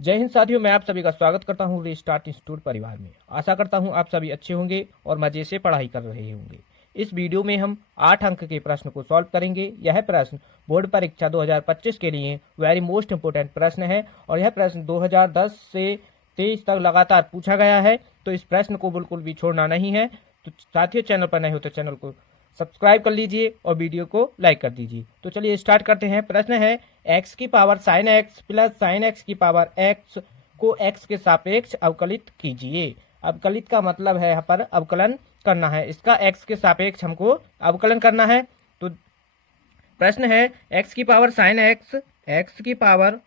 जय हिंद साथियों, मैं आप सभी का स्वागत करता हूँ रीस्टार्ट इंस्टीट्यूट परिवार में। आशा करता हूँ आप सभी अच्छे होंगे और मजे से पढ़ाई कर रहे होंगे। इस वीडियो में हम 8 अंक के प्रश्न को सॉल्व करेंगे। यह प्रश्न बोर्ड परीक्षा 2025 के लिए वेरी मोस्ट इंपोर्टेंट प्रश्न है और यह प्रश्न 2010 से 23 तक लगातार पूछा गया है, तो इस प्रश्न को बिल्कुल भी छोड़ना नहीं है। तो साथियों, चैनल पर नए हो तो चैनल को सब्सक्राइब कर लीजिए और वीडियो को लाइक कर दीजिए। तो चलिए स्टार्ट करते हैं। प्रश्न है x की power sine x plus sign x की पावर x को x के सापेक्ष अवकलित कीजिए। अवकलित का मतलब है यहाँ पर अवकलन करना है। इसका x के सापेक्ष हमको अवकलन करना है। तो प्रश्न है x की पावर साइन एक्स, x की power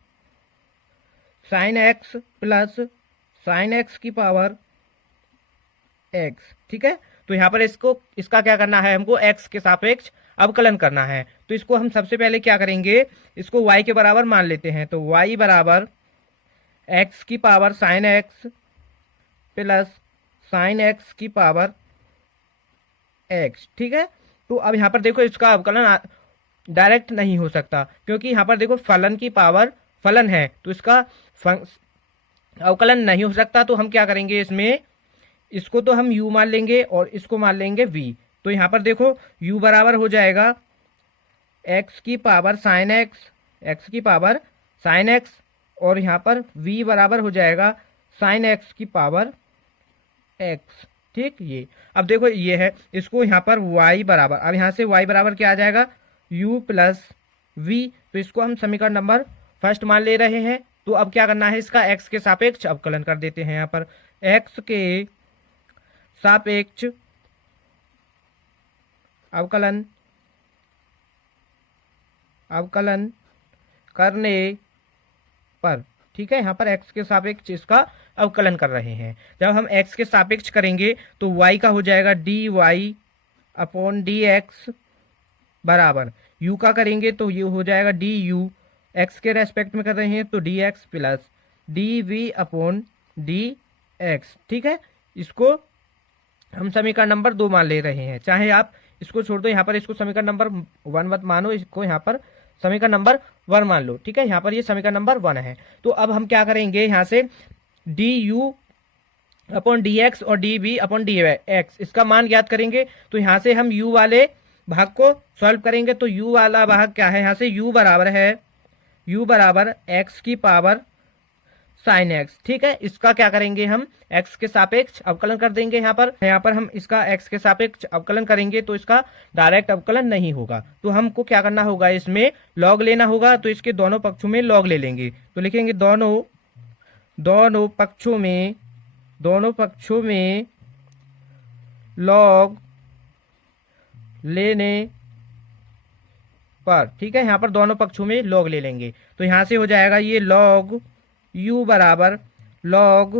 sine x plus sign x की पावर x, ठीक है। तो यहाँ पर इसका क्या करना है, हमको x के सापेक्ष अवकलन करना है। तो इसको हम सबसे पहले क्या करेंगे, इसको y के बराबर मान लेते हैं। तो y बराबर x की power sine x plus sign x की पावर x, ठीक है। तो अब यहाँ पर देखो, इसका अवकलन डायरेक्ट नहीं हो सकता क्योंकि यहाँ पर देखो फलन की पावर फलन है, तो इसका अवकलन नहीं हो सकता। तो हम क्या करेंगे, इसको तो हम u मान लेंगे और इसको मान लेंगे v। तो यहाँ पर देखो u बराबर हो जाएगा x की पावर साइन एक्स, x की पावर साइन एक्स, और यहाँ पर v बराबर हो जाएगा साइन एक्स की पावर x, ठीक। ये अब देखो ये है, इसको यहाँ पर y बराबर, अब यहाँ से y बराबर क्या आ जाएगा, u प्लस v। तो इसको हम समीकरण नंबर फर्स्ट मान ले रहे हैं। तो अब क्या करना है, इसका x के सापेक्ष अवकलन कर देते हैं। यहाँ पर x के सापेक्ष अवकलन करने पर, ठीक है। यहाँ पर x के सापेक्ष इसका अवकलन कर रहे हैं। जब हम x के सापेक्ष करेंगे तो y का हो जाएगा dy अपॉन डी एक्स बराबर, u का करेंगे तो ये हो जाएगा du, x के रेस्पेक्ट में कर रहे हैं तो dx plus dv upon dx, ठीक है। इसको हम समीकरण नंबर 2 मान ले रहे हैं। चाहे आप इसको छोड़ दो, यहाँ पर इसको समीकरण नंबर 1 मत मानो, इसको यहाँ पर समीकरण नंबर 1 मान लो, ठीक है। यहाँ पर ये समीकरण नंबर 1 है। तो अब हम क्या करेंगे, यहाँ से du अपॉन डी एक्स और dv अपॉन डी एक्स, इसका मान ज्ञात करेंगे। तो यहाँ से हम u वाले भाग को सॉल्व करेंगे। तो u वाला भाग क्या है, यहाँ से u बराबर x की पावर साइन एक्स, ठीक है। इसका क्या करेंगे, हम x के सापेक्ष अवकलन कर देंगे। यहाँ पर हम इसका x के सापेक्ष अवकलन करेंगे तो इसका डायरेक्ट अवकलन नहीं होगा। तो हमको क्या करना होगा, इसमें लॉग लेना होगा। तो इसके दोनों पक्षों में लॉग ले लेंगे। तो लिखेंगे दोनों पक्षों में लॉग लेने पर, ठीक है। यहाँ पर दोनों पक्षों में लॉग ले लेंगे। तो यहाँ से हो जाएगा ये लॉग u बराबर लॉग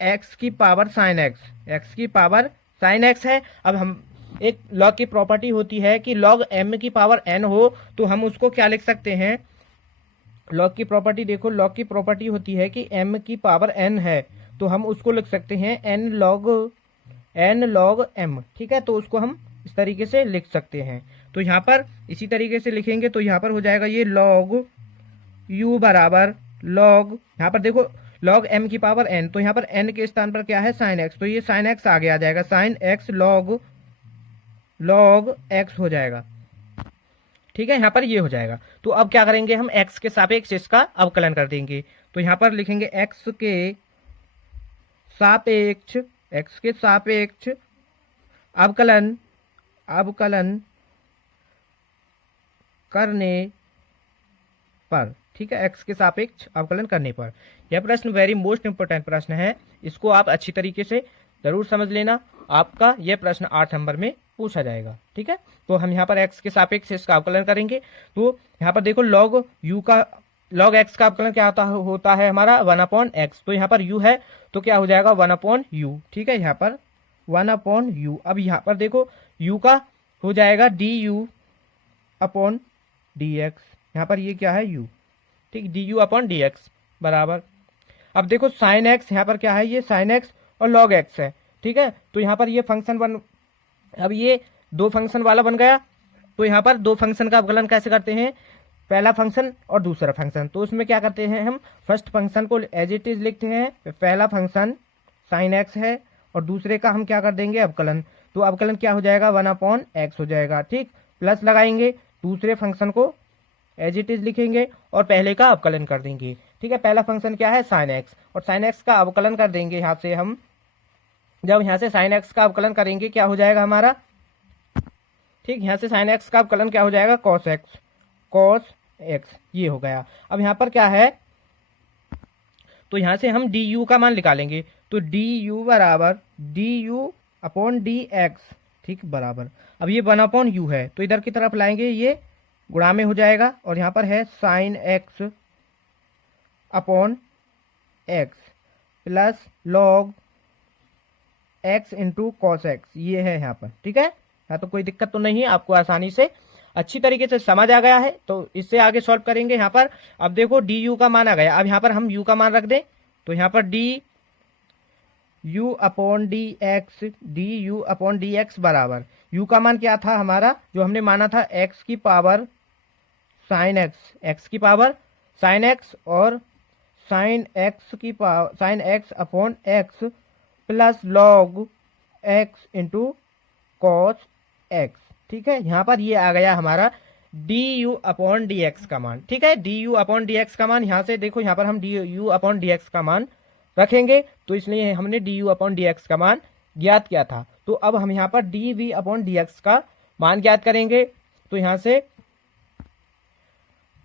x की पावर साइन एक्स, x की पावर साइन एक्स है। अब हम एक लॉग की प्रॉपर्टी होती है कि लॉग m की पावर n हो, तो हम उसको क्या लिख सकते हैं, लॉग की प्रॉपर्टी देखो, लॉग की प्रॉपर्टी होती है कि m की पावर n है, तो हम उसको लिख सकते हैं n log m, ठीक है। तो उसको हम इस तरीके से लिख सकते हैं। तो यहाँ पर इसी तरीके से लिखेंगे तो यहाँ पर हो जाएगा ये लॉग u बराबर लॉग, यहाँ पर देखो लॉग m की पावर n, तो यहाँ पर n के स्थान पर क्या है, साइन x, तो ये साइन x आगे आ जाएगा, साइन x लॉग x हो जाएगा, ठीक है। यहाँ पर ये हो जाएगा। तो अब क्या करेंगे, हम x के सापेक्ष इसका अवकलन कर देंगे। तो यहाँ पर लिखेंगे x के सापेक्ष अवकलन करने पर, ठीक है, x के सापेक्ष अवकलन करने पर। यह प्रश्न वेरी मोस्ट इंपोर्टेंट प्रश्न है, इसको आप अच्छी तरीके से जरूर समझ लेना। आपका यह प्रश्न 8 नंबर में पूछा जाएगा, ठीक है। तो हम यहाँ पर x के सापेक्ष इसका अवकलन करेंगे। तो यहाँ पर देखो लॉग x का अवकलन क्या होता है हमारा 1/x। तो यहाँ पर u है तो क्या हो जाएगा 1/u, ठीक है। यहाँ पर 1/u। अब यहाँ पर देखो u का हो जाएगा du अपॉन dx, यहाँ पर ये क्या है u, ठीक, du अपॉन dx बराबर। अब देखो साइन x, यहाँ पर क्या है, ये साइन x और log x है, ठीक है। तो यहाँ पर ये फंक्शन अब ये 2 फंक्शन वाला बन गया। तो यहाँ पर 2 फंक्शन का अवकलन कैसे करते हैं, पहला फंक्शन और दूसरा फंक्शन। तो उसमें क्या करते हैं हम, फर्स्ट फंक्शन को एज इट इज लिखते हैं, पहला फंक्शन साइन एक्स है और दूसरे का हम क्या कर देंगे अवकलन। तो अवकलन क्या हो जाएगा 1/x हो जाएगा, ठीक। प्लस लगाएंगे, दूसरे फंक्शन को एज इट इज लिखेंगे और पहले का अवकलन कर देंगे, ठीक है। पहला फंक्शन क्या है साइन एक्स और साइन एक्स का अवकलन कर देंगे यहाँ से हम। जब यहाँ से साइन एक्स का अवकलन करेंगे क्या हो जाएगा हमारा, ठीक, यहाँ से साइन एक्स का अवकलन क्या हो जाएगा कॉस एक्स, कॉस एक्स, ये हो गया। अब यहाँ पर क्या है, तो यहाँ से हम डी यू का मान निकालेंगे। तो डी यू बराबर D U upon D x, ठीक, बराबर। अब ये 1/u है तो इधर की तरफ लाएंगे, ये गुणा में हो जाएगा और यहाँ पर है sine x upon x plus log x into cos x, ये है यहाँ पर, ठीक है। यहाँ तो कोई दिक्कत तो नहीं है, आपको आसानी से अच्छी तरीके से समझ आ गया है। तो इससे आगे सॉल्व करेंगे यहाँ पर। अब देखो डी यू का मान आ गया, अब यहाँ पर हम यू का मान रख दें। तो यहाँ पर D U upon D x बराबर, यू का मान क्या था हमारा, जो हमने माना था एक्स की पावर साइन एक्स, एक्स की पावर साइन एक्स और साइन एक्स की power sine x upon x plus log x into cos x, ठीक है। यहाँ पर ये आ गया हमारा D U upon D x का मान, ठीक है। D U upon D x का मान यहाँ से देखो, यहाँ पर हम D U upon D x का मान रखेंगे, तो इसलिए हमने D U upon D x का मान ज्ञात किया था। तो अब हम यहाँ पर d we upon D x का मान ज्ञात करेंगे। तो यहाँ से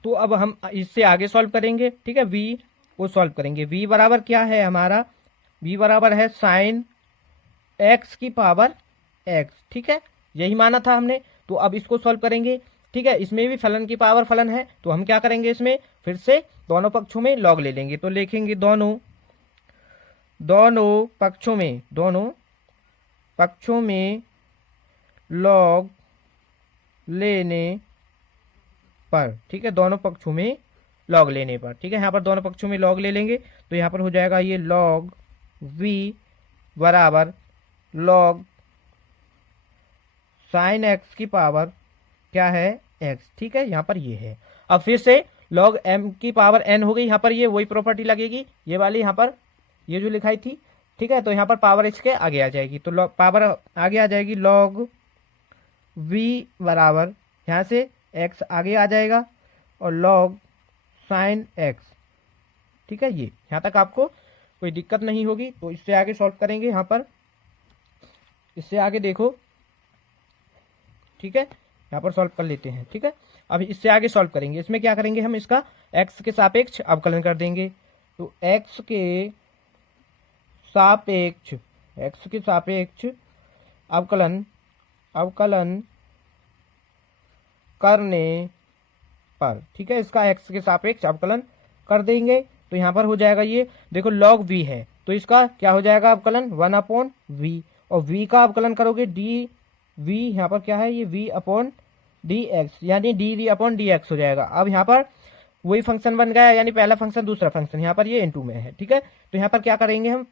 तो अब हम इससे आगे सॉल्व करेंगे, ठीक है। वी को सॉल्व करेंगे, वी बराबर क्या है हमारा, वी बराबर है साइन एक्स की पावर एक्स, ठीक है, यही माना था हमने। तो अब इसको सॉल्व करेंगे, ठीक है। इसमें भी फलन की पावर फलन है, तो हम क्या करेंगे, इसमें फिर से दोनों पक्षों में लॉग ले लेंगे। तो लिखेंगे दोनों पक्षों में लॉग लेने पर, ठीक है, दोनों पक्षों में लॉग लेने पर, ठीक है। यहाँ पर दोनों पक्षों में लॉग ले लेंगे तो यहाँ पर हो जाएगा ये लॉग वी बराबर लॉग साइन एक्स की पावर क्या है एक्स, ठीक है, यहाँ पर ये है। अब फिर से लॉग एम की पावर एन हो गई, यहाँ पर ये वही प्रॉपर्टी लगेगी, ये वाली यहाँ पर ये जो लिखाई थी, ठीक है। तो यहाँ पर पावर इसके आगे आ जाएगी, तो पावर आगे आ जाएगी लॉग वी बराबर यहाँ से एक्स आगे आ जाएगा और लॉग साइन एक्स, ठीक है। ये यहाँ तक आपको कोई दिक्कत नहीं होगी। तो इससे आगे सॉल्व करेंगे, यहाँ पर इससे आगे देखो, ठीक है, यहाँ पर सॉल्व कर लेते हैं, ठीक है। अब इससे आगे सॉल्व करेंगे, इसमें क्या करेंगे हम, इसका एक्स के सापेक्ष अवकलन कर देंगे। तो एक्स के सापेक्ष अवकलन करने पर, ठीक है, इसका एक्स के सापेक्ष अवकलन कर देंगे। तो यहाँ पर हो जाएगा ये देखो लॉग वी है, तो इसका क्या हो जाएगा अवकलन 1/v और v का अवकलन करोगे डी वी, यहाँ पर क्या है ये v अपॉन डी एक्स, यानी d we upon D x हो जाएगा। अब यहाँ पर वही फंक्शन बन गया, यानी पहला फंक्शन दूसरा फंक्शन, यहाँ पर ये इनटू में है, ठीक है। तो यहाँ पर क्या करेंगे हम,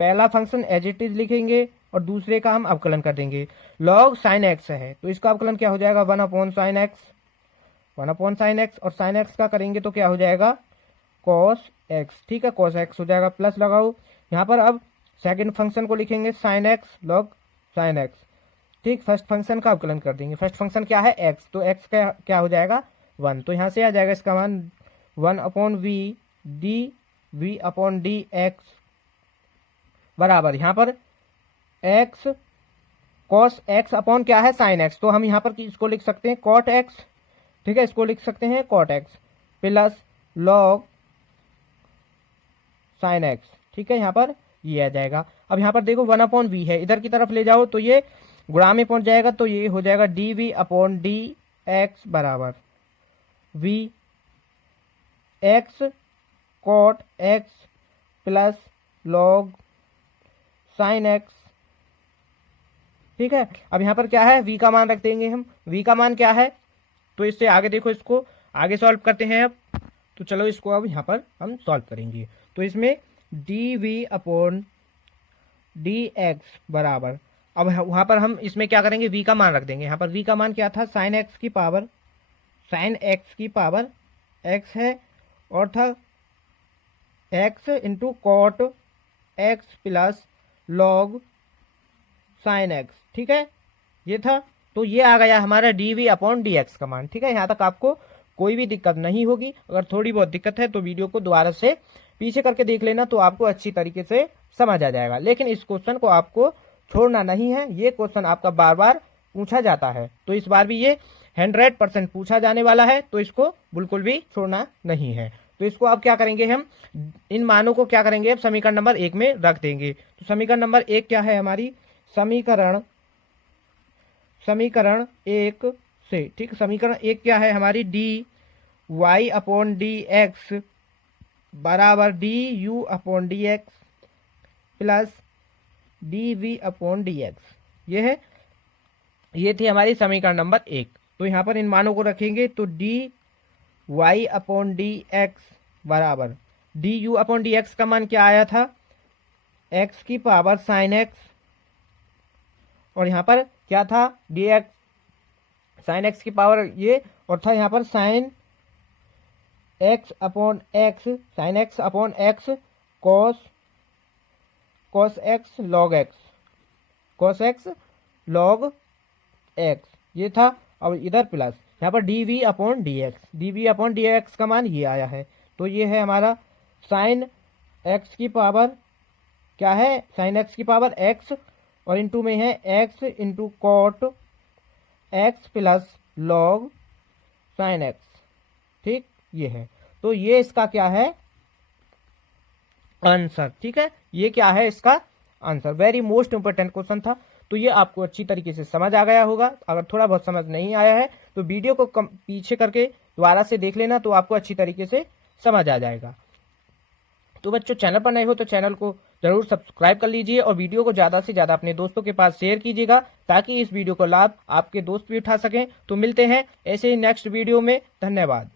पहला फंक्शन एज इट इज लिखेंगे और दूसरे का हम अवकलन कर देंगे। लॉग साइन एक्स है तो इसका अवकलन क्या हो जाएगा 1/sin x और साइन एक्स का करेंगे तो क्या हो जाएगा कॉस एक्स, ठीक है, कॉस एक्स हो जाएगा। प्लस लगाओ यहाँ पर, अब सेकंड फंक्शन को लिखेंगे sine x log sine x, ठीक। फर्स्ट फंक्शन का अवकलन कर देंगे, फर्स्ट फंक्शन क्या है एक्स, तो एक्स का क्या हो जाएगा 1, तो यहाँ से आ जाएगा इसका मान 1/v D upon D x बराबर, यहाँ पर एक्स कॉस एक्स अपॉन क्या है साइन एक्स, तो हम यहाँ पर इसको लिख सकते हैं कॉट एक्स, ठीक है, इसको लिख सकते हैं cot x plus log sine x, ठीक है, यहाँ पर ये आ जाएगा। अब यहाँ पर देखो 1/v है, इधर की तरफ ले जाओ तो ये गुणा में पहुंच जाएगा, तो ये हो जाएगा D we upon D x बराबर V X cot x plus log sine x, ठीक है। अब यहाँ पर क्या है v का मान रख देंगे हम, v का मान क्या है, तो इससे आगे देखो, इसको आगे सॉल्व करते हैं अब। तो चलो इसको अब यहाँ पर हम सॉल्व करेंगे। तो इसमें d we upon D x बराबर, अब वहाँ पर हम इसमें क्या करेंगे v का मान रख देंगे। यहाँ पर v का मान क्या था साइन एक्स की पावर साइन एक्स की पावर एक्स है और था x into cot x plus log sine x. ठीक है, ये था। तो ये आ गया हमारा डी अपॉन डी एक्स का मान। ठीक है, यहाँ तक आपको कोई भी दिक्कत नहीं होगी। अगर थोड़ी बहुत दिक्कत है तो वीडियो को दोबारा से पीछे करके देख लेना, तो आपको अच्छी तरीके से समझ आ जाएगा। लेकिन इस क्वेश्चन को आपको छोड़ना नहीं है, ये क्वेश्चन आपका बार बार पूछा जाता है, तो इस बार भी ये 100% पूछा जाने वाला है, तो इसको बिल्कुल भी छोड़ना नहीं है। तो इसको आप क्या करेंगे, हम इन मानों को क्या करेंगे, अब समीकरण नंबर 1 में रख देंगे। तो समीकरण नंबर 1 क्या है हमारी, समीकरण 1 से, ठीक, समीकरण 1 क्या है हमारी, D Y upon D x बराबर D U upon D X plus D we upon D X. ये है, ये थी हमारी समीकरण नंबर 1। तो यहाँ पर इन मानों को रखेंगे, तो D Y upon D x बराबर D U upon D x का मान क्या आया था, एक्स की पावर साइन एक्स, और यहाँ पर क्या था, डी एक्स साइन एक्स की पावर ये, और था यहाँ पर sine x upon x, sine x upon x cos x log x, cos x log x, ये था। और इधर प्लस यहाँ पर d we upon D x, d we upon D x का मान ये आया है। तो ये है हमारा साइन एक्स की पावर क्या है, साइन एक्स की पावर एक्स, और इंटू में है x into cot x plus log sine x. ठीक, ये है। तो ये इसका क्या है, आंसर। ठीक है, ये क्या है इसका answer. Very most important question था। तो ये आपको अच्छी तरीके से समझ आ गया होगा। अगर थोड़ा बहुत समझ नहीं आया है तो वीडियो को पीछे करके दोबारा से देख लेना, तो आपको अच्छी तरीके से समझ आ जाएगा। तो बच्चों, चैनल पर नए हो तो चैनल को जरूर सब्सक्राइब कर लीजिए और वीडियो को ज़्यादा से ज़्यादा अपने दोस्तों के पास शेयर कीजिएगा, ताकि इस वीडियो को लाभ आपके दोस्त भी उठा सकें। तो मिलते हैं ऐसे ही नेक्स्ट वीडियो में। धन्यवाद।